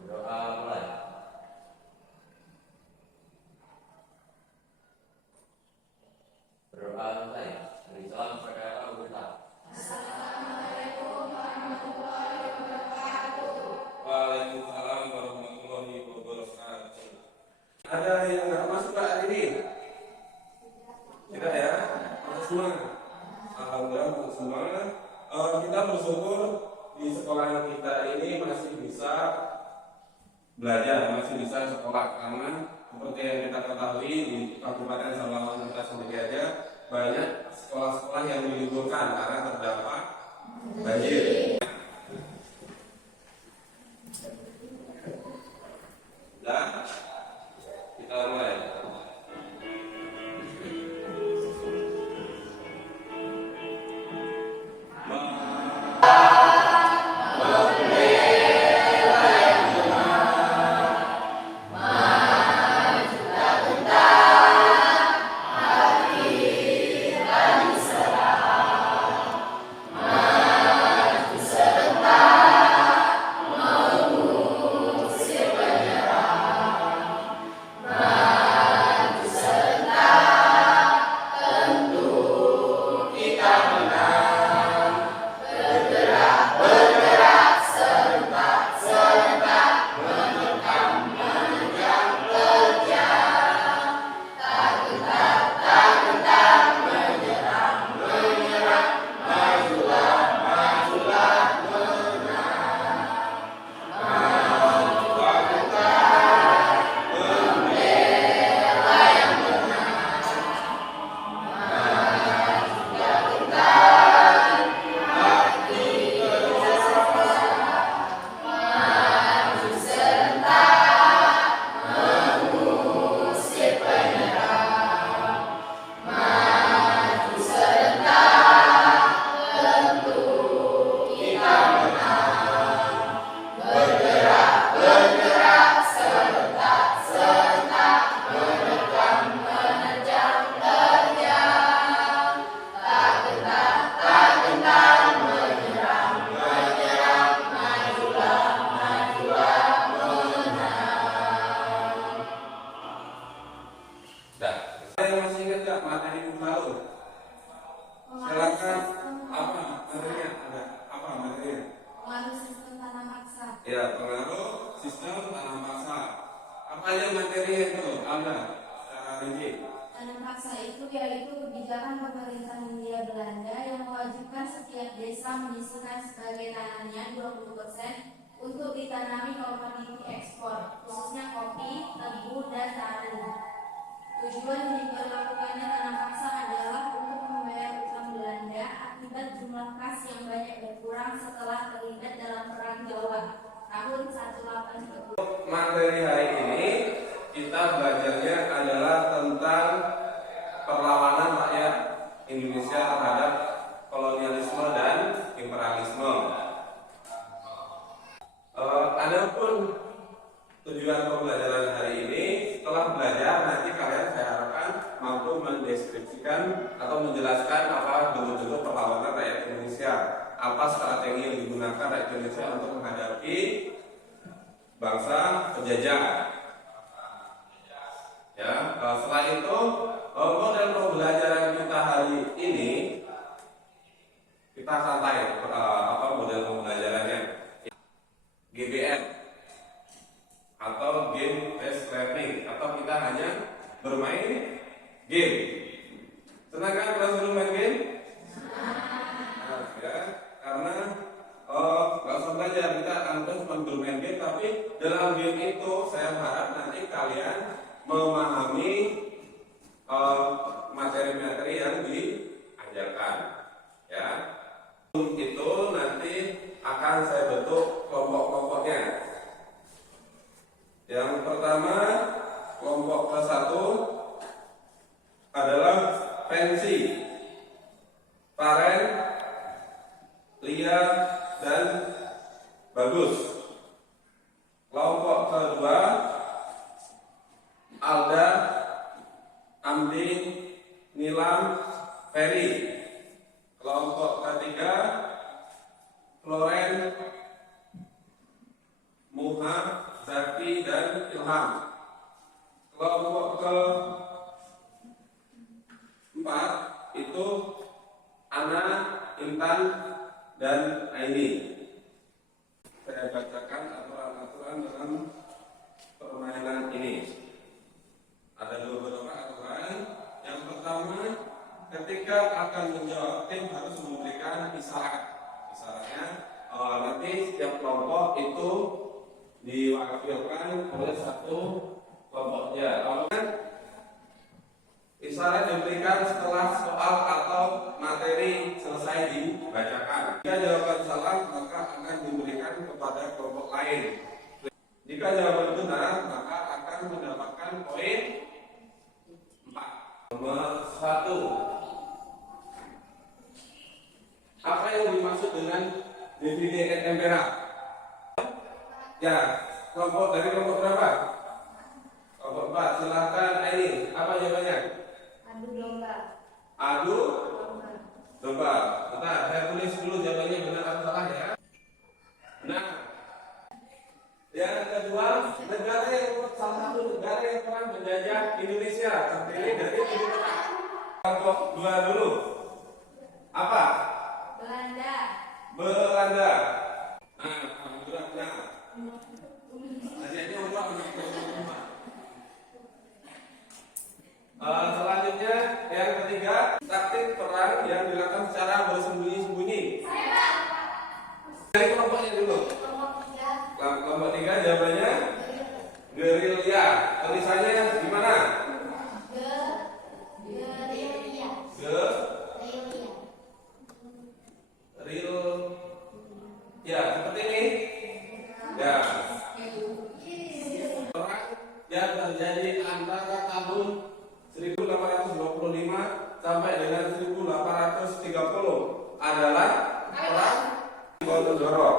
Berdoa mulai. Berdoa mulai. Beri salam kepada Allah kita. Assalamualaikum warahmatullahi wabarakatuh. Waalaikumsalam warahmatullahi wabarakatuh. Ada yang nggak masuk Pak hari ini? Tidak ya? Masuk semua. Alhamdulillah masuk semua. Kita bersyukur di sekolah kita ini masih bisa belajar, masih bisa sekolah, karena seperti yang kita ketahui di Kabupaten Sarawak kita sendiri aja banyak sekolah-sekolah yang diliburkan karena terdampak banjir. Dan kita mulai. Saya masih ingat nggak materi lalu? Silakan. Apa materinya? Ada apa materinya? Pengaruh sistem tanam paksa. Ya, pengaruh sistem tanam paksa. Apa aja materinya itu? Ada secara rinci. Tanam paksa itu yaitu kebijakan pemerintah Hindia Belanda yang mewajibkan setiap desa menyisikan sebagai tanamnya 20% untuk ditanami komoditi ekspor, khususnya kopi, tebu, dan tahu. Tujuan diberlakukannya tanam paksa adalah untuk membayar utang Belanda akibat jumlah kas yang banyak berkurang setelah terlibat dalam Perang Jawa tahun 1840. Materi hari ini kita belajarnya adalah tentang perlawanan rakyat Indonesia terhadap kolonialisme dan imperialisme. Adapun tujuan pembelajaran hari ini, setelah belajar nanti kalian saya harapkan mampu mendeskripsikan atau menjelaskan apa bentuk-bentuk perlawanan rakyat Indonesia, apa strategi yang digunakan rakyat Indonesia untuk menghadapi bangsa penjajah. Ya, setelah itu model pembelajaran kita hari ini kita santai model pembelajarannya. GBM atau game based learning, atau kita hanya bermain game. Senang kan kalau suruh main game? Nah, ya, karena nggak usah belajar, kita akan terus bermain game, tapi dalam game itu saya harap nanti kalian memahami materi-materi yang diajarkan. Ya, itu nanti akan saya bentuk kelompok-kelompoknya. Yang pertama, kelompok ke-1 adalah pensi, Paren, Lia, dan Bagus. Kelompok kedua, Alda, Amdi, Nilam, Ferry. Kelompok ketiga, Floren, Muha, ini. Saya bacakan aturan-aturan dalam permainan ini. Ada beberapa aturan. Yang pertama, ketika akan menjawab, tim harus memberikan isyarat. Isyaratnya nanti setiap kelompok itu diwakilkan oleh satu kelompoknya. Isyarat diberikan setelah soal atau materi selesai dibacakan. Jika jawaban salah, maka akan diberikan kepada kelompok lain. Jika jawaban benar, maka akan mendapatkan poin 4. Nomor 1. Apa yang dimaksud dengan definisi et impera? Ya, dari kelompok berapa? Kelompok 4. Silahkan ini. Apa jawabannya? Adu domba. Adu domba. Bentar, saya tulis dulu jawabannya benar atau salah ya. Benar. Yang kedua, salah satu negara yang pernah menjajah Indonesia terdiri dari 7 kota. Kelompok 2 dulu. Apa? Belanda. Belanda. Alhamdulillah benar. Ajaknya ubah selanjutnya yang ketiga, taktik perang yang dilakukan secara bersembunyi-sembunyi. Dari kelompoknya dulu. Kelompok 3 jawabannya gerilya. Tulisannya gimana? Ya, seperti ini. Ya. Perang yang terjadi antara tahun 1825 sampai dengan 1830 adalah perang Diponegoro.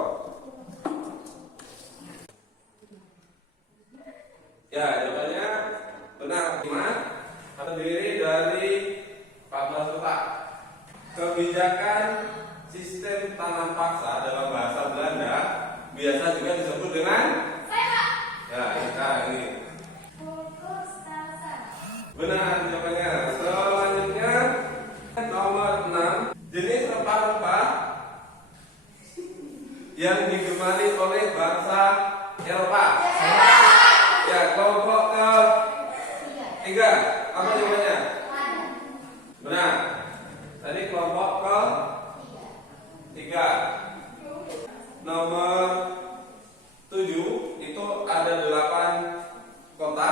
Ya, jawabannya benar. Terdiri dari 14 kota. Kebijakan sistem tanam paksa dalam bahasa Belanda biasa juga disebut dengan ini. Benar jawabannya. Selanjutnya nomor 6, jenis rempah-rempah yang digemari oleh bangsa Eropa. Ya, kelompok ke-3. Apa jawabannya? Benar. Tadi kelompok ke-3. Nomor 7 itu ada 8 kota.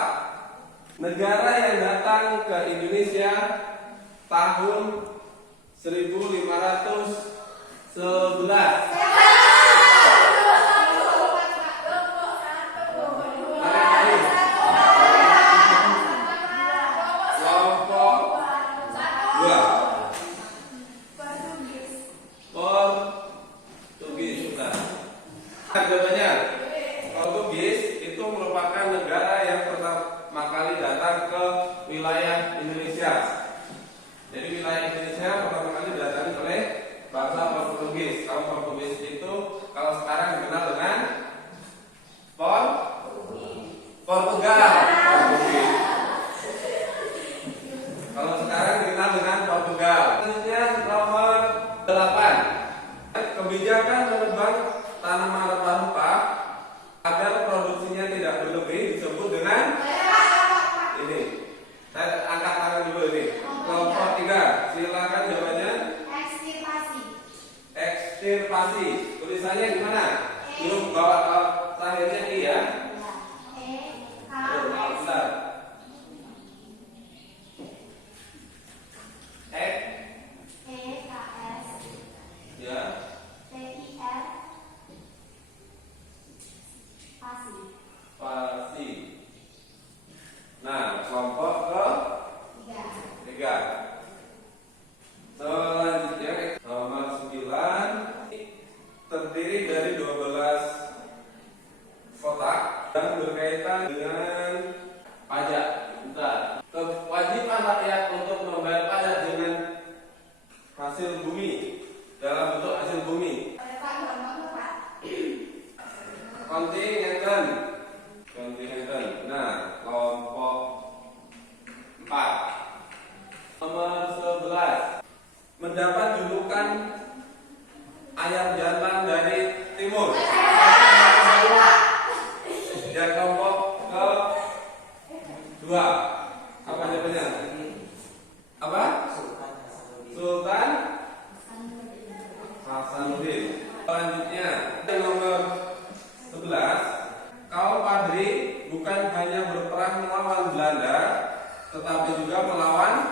Negara yang datang ke Indonesia tahun 1511. Jawabannya, Portugis itu merupakan negara yang pertama kali datang ke wilayah Indonesia. Jadi wilayah Indonesia pertama kali didatangi oleh bangsa Portugis. Kalau Portugis itu kalau sekarang dikenal dengan Portugal. Kalau sekarang dikenal dengan Portugal. Selanjutnya nomor 8. Kebijakan menebang tanaman rempah-rempah agar produksinya tidak berlebih disebut dengan ini. Saya angkat tangan dulu ini. Kelompok 3. Silakan jawabannya. Ekstirpasi. Tulisannya gimana? Huruf bawah terakhirnya I ya. Bentar. Ya. Pasi. Nah, kelompok ke-3. Selanjutnya nomor 9 terdiri dari 12 kotak yang berkaitan dengan pajak. Bentar. Kewajiban rakyat untuk membayar pajak dengan hasil bumi dalam bentuk hasil bumi. Kontingenten. Nah, kelompok 4. Nomor 11. Mendapat julukan ayam jantan tetapi juga melawan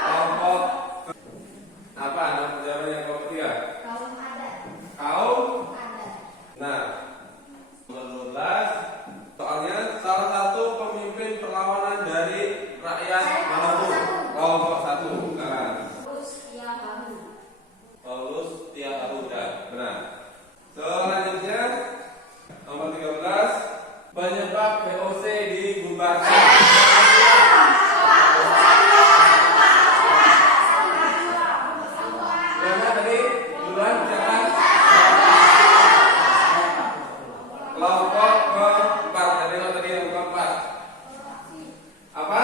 kelompok apa? Nama jawabannya kelompok ketiga. Kaum adat. Kaum. Adat. Nah, nomor 12. Soalnya salah satu pemimpin perlawanan dari rakyat Maluku. Kelompok 1. Nah, Terus yang baru. Paulus Tiaharuda. Benar. Selanjutnya nomor 13. Penyebab VOC dibubarkan. Mana tadi? Duluan silakan. Kelompok keempat. Tadi yang keempat. Apa?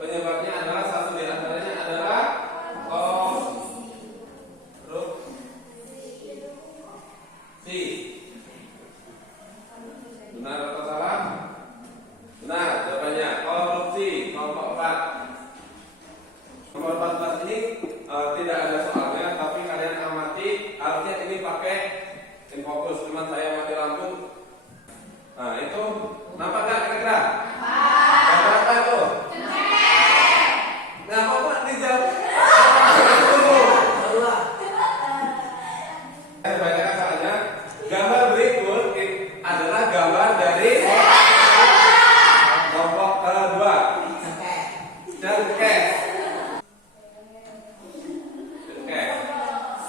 Penyebabnya adalah satu di antaranya adalah korupsi. Benar atau salah? Benar, jawabannya korupsi. Kelompok 4. Nomor 14 ini tidak ada soalnya, tapi kalian amati. Harusnya ini pakai infokus, cuman saya mati lampu. Nah, itu nampak nggak kira-kira? Gambar apa itu? Nah, kok dijawab? Kebanyakan soalnya gambar berikut adalah gambar dari kelompok kedua. Cengkeh.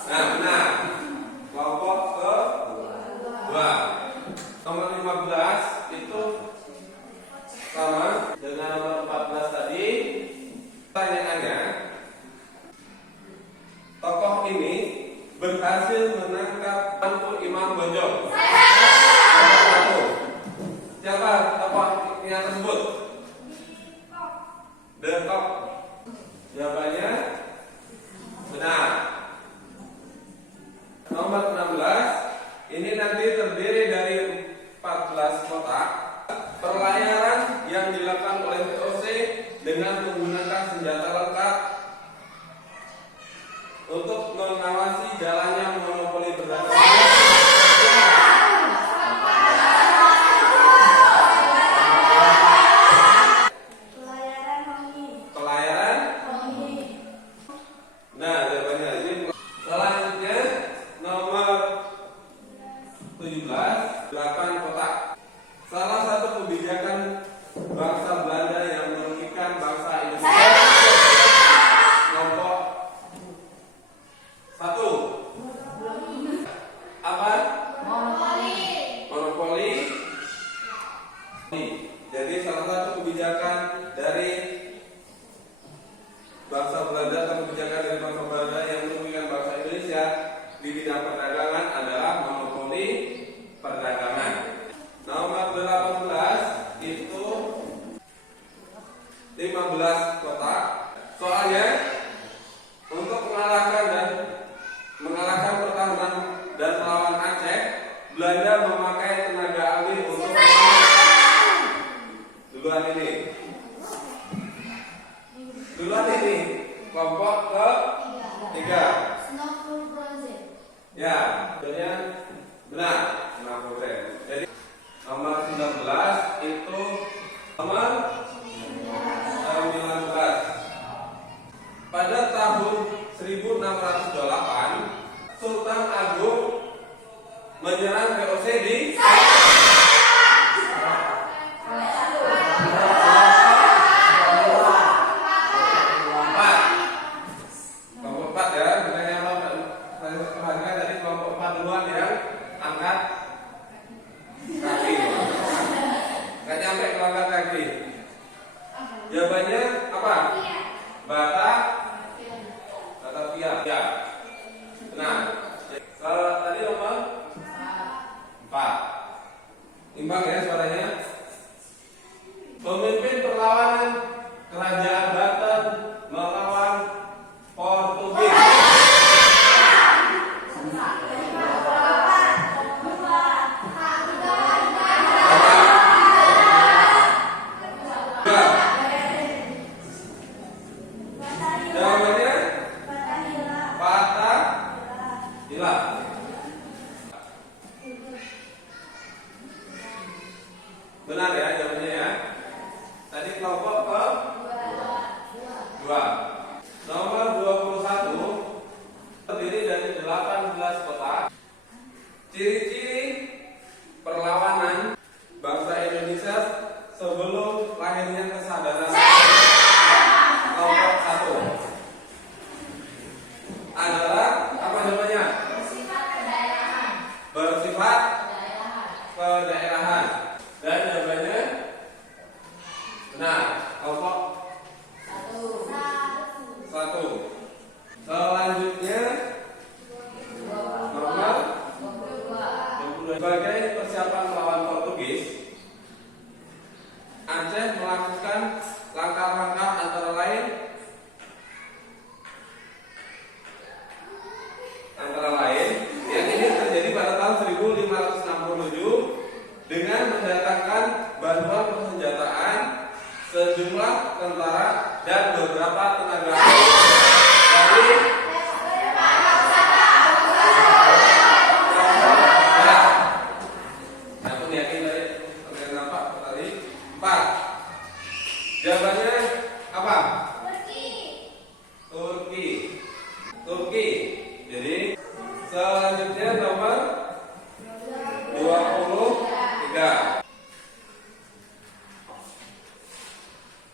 Nah, benar. Kelompok kedua. Nomor 15 itu sama dengan nomor 14 tadi. Pertanyaannya, tokoh ini berhasil menangkap hantu Imam Bonjol. Siapa tokoh yang tersebut? Dekok. Jawabannya benar. Nomor 16 ini nanti terdiri dari 14 kotak perlayaran yang dilakukan oleh VOC dengan menggunakan senjata lengkap untuk mengawasi jalannya monopoli perdagangan. Pelayaran. Nah, jawabannya ini. Selanjutnya nomor 17, 8 kotak. Salah satu kebijakan bangsa Belanda yang merugikan bangsa Indonesia. Kelompok 1. Apa? Monopoli. Jadi salah satu kebijakan dari bangsa Belanda atau kebijakan dari bangsa Belanda yang merugikan bangsa Indonesia di bidang perdagangan adalah monopoli perdagangan. Nomor 18 itu 15 kotak. Soalnya untuk mengalahkan pertahanan dan melawan Aceh, Belanda memakai tenaga ahli untuk duluan ini. Kelompok ke-3. Ya, sebenarnya benar 60%. Jadi nomor 19 itu nomor 19. Pada tahun 1608 Sultan Agung menyerang VOC di kelompok 4 ya. Misalnya saya perhatikan tadi kelompok 4 duluan yang angkat kaki. Nggak nyampe ke angkat kaki. Jawabannya apa? Batavia. Ya. Benar. Kalau tadi nomor 4. Imbang ya suaranya. Pemimpin perlawanan kerajaan Banten melawan Portugis. Jawabannya Patahila. Benar ya jawabannya. 18 kotak. Ciri-ciri perlawanan bangsa Indonesia sebelum lahirnya kesadaran kelompok satu adalah apa namanya? Bersifat kedaerahan. Dan jawabannya benar. Kelompok satu. Selanjutnya nomor 22. Sebagai persiapan melawan Portugis, Aceh melakukan langkah-langkah antara lain yang ini terjadi pada tahun 1567 dengan mendatangkan bantuan persenjataan sejumlah tentara dan beberapa tenaga dari aku yakin dari nampak tadi 4. Jawabannya apa? Turki. Jadi selanjutnya nomor 23.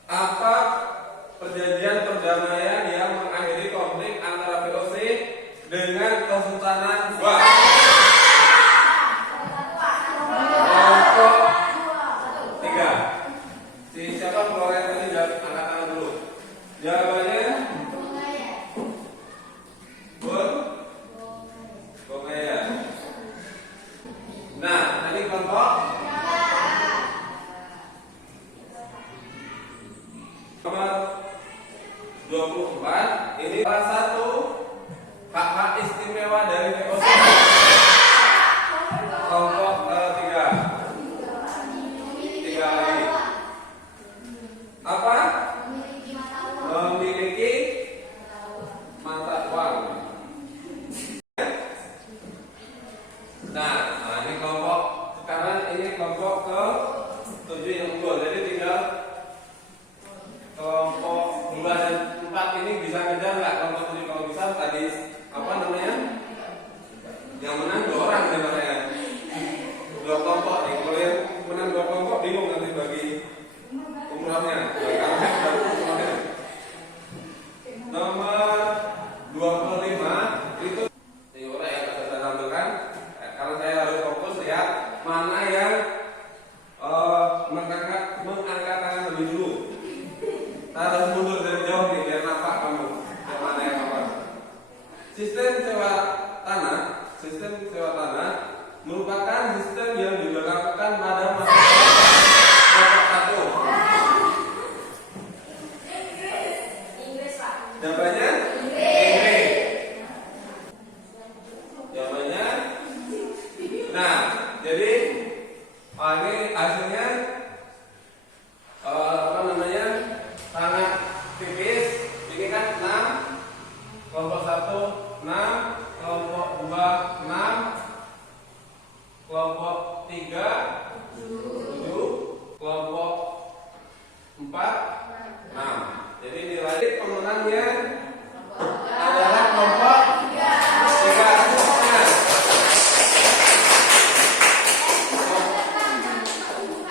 Apa perjanjian perdamaian yang mengakhiri konflik antara VOC dengan Kesultanan Goa? Kelompok 3. Siapa keluarga tadi? Angkat tangan dulu. Jawabannya Bongaya. Nah, tadi kelompok nomor 24. Ini salah satu hak-hak istimewa dari VOC. Kelompok 3. 3 lagi. Apa? Memiliki mata uang. Nah, ini kelompok sekarang ini kelompok ke-7 yang unggul. Jadi tinggal kelompok 2 dan 4 ini bisa ngejar nggak kelompok 7? Kalau bisa tadi apa namanya? Yang menang 2 orang sebenarnya. 2 kelompok nih. Kalau yang menang 2 kelompok bingung nanti bagi umrohnya. Nomor 25 itu teori yang saya tampilkan. Kalau saya harus fokus lihat mana yang mengangkat tangan lebih dulu. Kita harus mundur dari jauh nih biar nampak kamu yang mana yang apa. Sistem sewa tanah merupakan sistem yang diberlakukan pada masyarakat kelompok 1. Jawabannya Inggris. Jawabannya. Nah, jadi ini hasilnya apa namanya? Sangat tipis. Ini kan 6. Kelompok 1 6, kelompok 2 6, kelompok 3 7, kelompok 4 6. Jadi nilai pemenangnya adalah kelompok 3.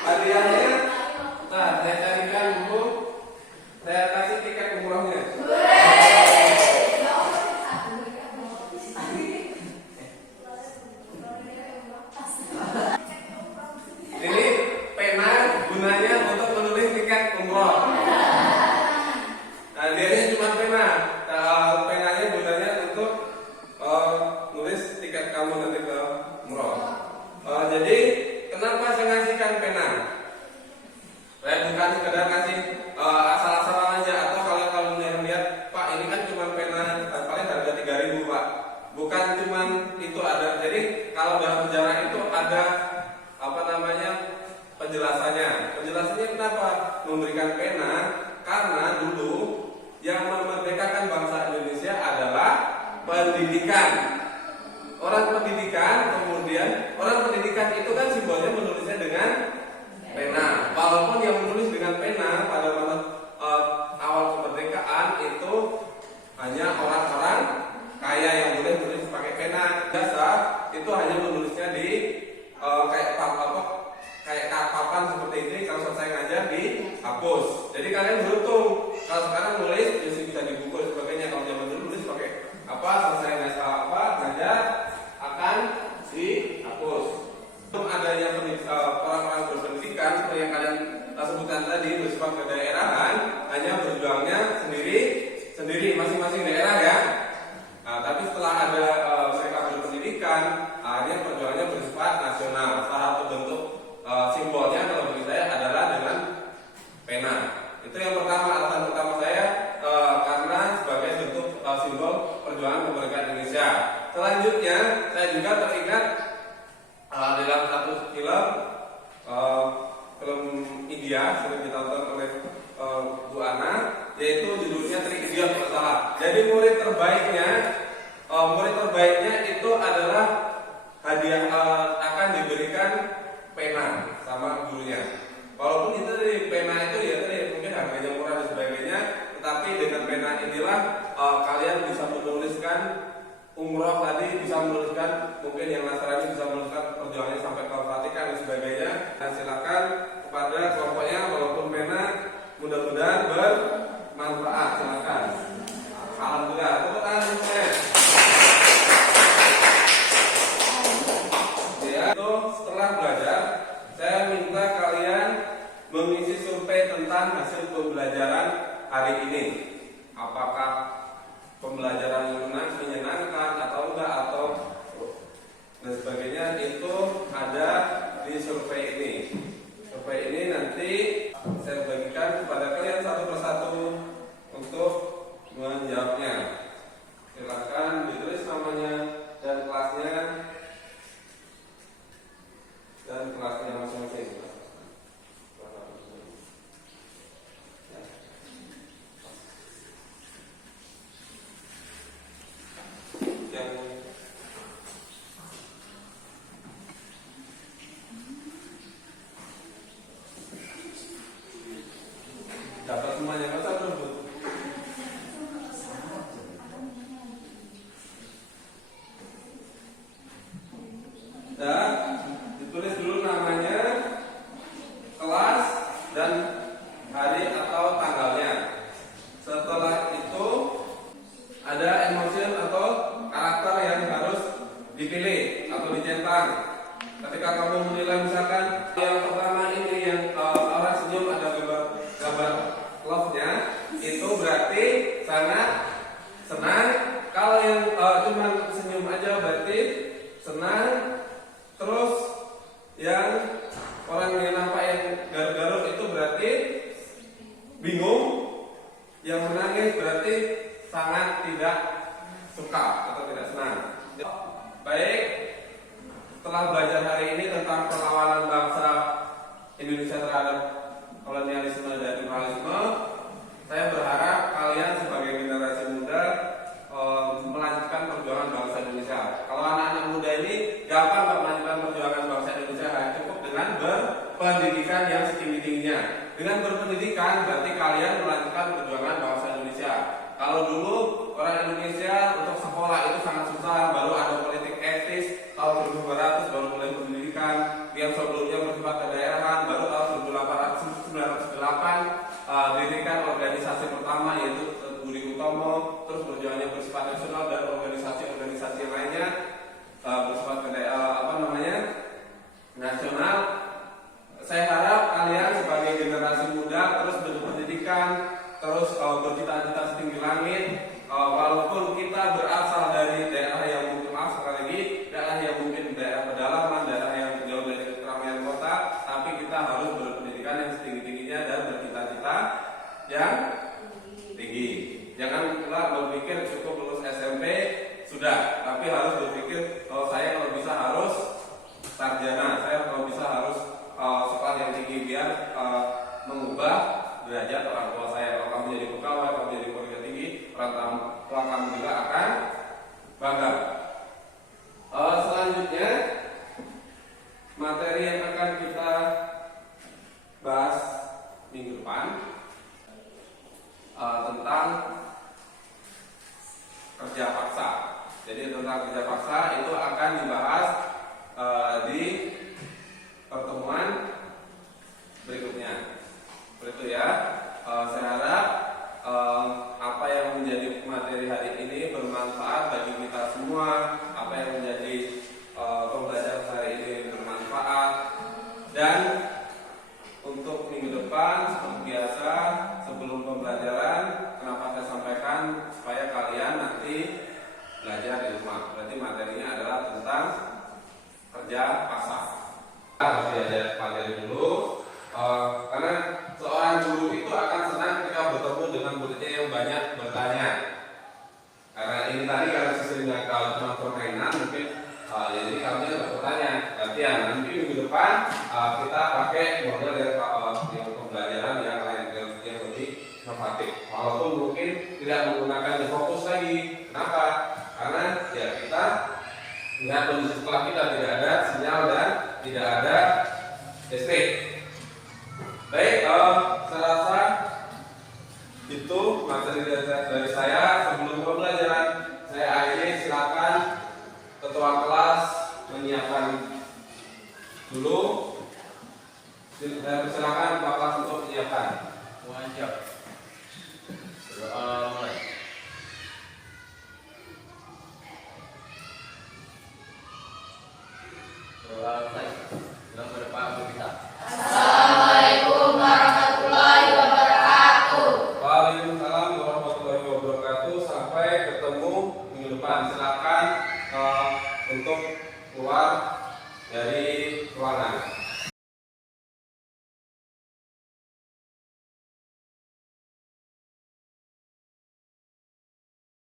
Hadiahnya, nah saya carikan dulu, saya kasih tiket umrohnya. Ini pena gunanya untuk menulis tiket umroh. Nah, dia cuma pena. Penanya gunanya untuk nulis tiket kamu nanti ke umroh. Jadi kenapa saya ngasihkan pena? Saya bukan sekedar ngasih asal-asalan aja, atau kalau lihat Pak ini kan cuma pena paling harga 3.000 Pak. Bukan cuma itu ada. Jadi kalau dalam sejarah itu ada apa namanya penjelasannya. Penjelasannya kenapa memberikan pena? Karena dulu yang memerdekakan bangsa Indonesia adalah pendidikan. Orang pendidikan itu kan simbolnya menulisnya dengan pena. Walaupun yang menulis dengan pena pada awal kemerdekaan itu hanya orang-orang kaya yang boleh menulis pakai diberikan. Akhirnya perjuangannya bersifat nasional. Salah satu bentuk simbolnya kalau bagi saya adalah dengan pena. Itu yang pertama, alasan pertama saya, karena sebagai bentuk simbol perjuangan kemerdekaan Indonesia. Selanjutnya saya juga teringat dalam satu film India sering ditonton oleh Bu Ana, yaitu judulnya Trik India Bersalah. Jadi murid terbaiknya itu adalah hadiah, akan diberikan pena sama gurunya. Walaupun itu dari pena itu ya tadi mungkin harganya murah dan sebagainya, tetapi dengan pena inilah kalian bisa menuliskan umroh tadi, bisa menuliskan, mungkin yang Nasrani bisa menuliskan perjuangannya sampai ke Vatikan dan sebagainya. Dan silakan kepada kelompoknya, walaupun pena, mudah-mudahan bermanfaat. Silakan. Alhamdulillah, tepuk tangan semuanya. Ya, itu setelah belajar, saya minta kalian mengisi survei tentang hasil pembelajaran hari ini. Apakah pembelajaran menyenangkan atau enggak, atau dan sebagainya, itu ada di survei ini. Survei ini nanti saya bagikan kepada kalian satu persatu untuk menjawabnya. Silakan ditulis namanya dan kelasnya masing-masing. Dapat semuanya, nggak usah berebut. Dan ditulis dulu namanya, kelas, dan hari atau tanggalnya. Setelah itu ada emosi atau karakter yang harus dipilih atau dicentang. Ketika kamu menilai, misalkan yang pertama ini yang orang senyum ada gambar love-nya, itu berarti sangat senang. Kalau yang cuma senyum aja berarti senang. Terus yang orang yang nampak yang garuk-garuk itu berarti bingung. Yang menangis berarti sangat tidak suka atau tidak senang. Baik, setelah belajar hari ini tentang perlawanan bangsa Indonesia terhadap kolonialisme dan imperialisme, saya berharap kalian sebagai generasi muda melanjutkan perjuangan bangsa Indonesia. Kalau anak-anak muda ini gampang melanjutkan perjuangan bangsa Indonesia, cukup dengan berpendidikan yang setinggi-tingginya. Dengan berpendidikan berarti kalian melanjutkan perjuangan bangsa Indonesia. Kalau dulu orang Indonesia untuk sekolah itu sangat susah, baru ada politik etis tahun 1200 baru mulai pendidikan. Yang sebelumnya bersifat kedaerahan, baru tahun 1908 didirikan organisasi pertama yaitu Budi Utomo, terus perjuangannya bersifat nasional dan organisasi-organisasi lainnya bersifat nasional. Saya harap kalian sebagai generasi muda terus berpendidikan, terus bercita-cita setinggi langit. Walaupun kita berasal dari daerah yang mungkin, sekali lagi, daerah yang mungkin daerah pedalaman, daerah yang jauh dari keramaian kota, tapi kita harus berpendidikan yang setinggi-tingginya dan bercita-cita yang tinggi. Jangan pula berpikir cukup lulus SMP sudah, tapi harus berpikir saya kalau bisa harus sarjana, saya kalau bisa harus sekolah yang tinggi biar mengubah derajat orang tua saya. Kalau kamu jadi pegawai, kamu jadi perwira tinggi, orang tua kamu juga akan bangga. Selanjutnya materi yang akan kita bahas minggu depan tentang kerja paksa. Jadi tentang kerja paksa itu akan dibahas di pertemuan berikutnya. Begitu ya. Saya harap apa yang menjadi materi hari ini bermanfaat bagi kita semua. Apa yang menjadi pembelajaran hari ini bermanfaat. Dan untuk minggu depan seperti biasa sebelum pembelajaran, kenapa saya sampaikan supaya kalian nanti belajar di rumah. Berarti materinya adalah tentang kerja pasar. Harus pelajari dulu, karena seorang guru itu akan senang ketika bertemu dengan muridnya yang banyak bertanya. Karena ini tadi kalau sistemnya kalau cuma permainan mungkin jadi kami bertanya latihan. Nanti minggu depan kita pakai model yang pembelajaran yang lain yang lebih inovatif. Walaupun mungkin tidak menggunakan fokus lagi. Kenapa? Karena ya kita lihat kondisi sekolah kita tidak ada sinyal dan tidak ada listrik. Baik, saya rasa itu materi dari saya. Sebelum pembelajaran saya akhiri, silakan ketua kelas menyiapkan dulu. Silakan ketua kelas untuk menyiapkan. Semuanya siap. Doa mulai. Doa mulai. Bilang pada Pak Guru kita. Assalamualaikum warahmatullahi wabarakatuh. Waalaikumsalam warahmatullahi wabarakatuh. Sampai ketemu minggu depan. Silakan untuk keluar dari ruangan.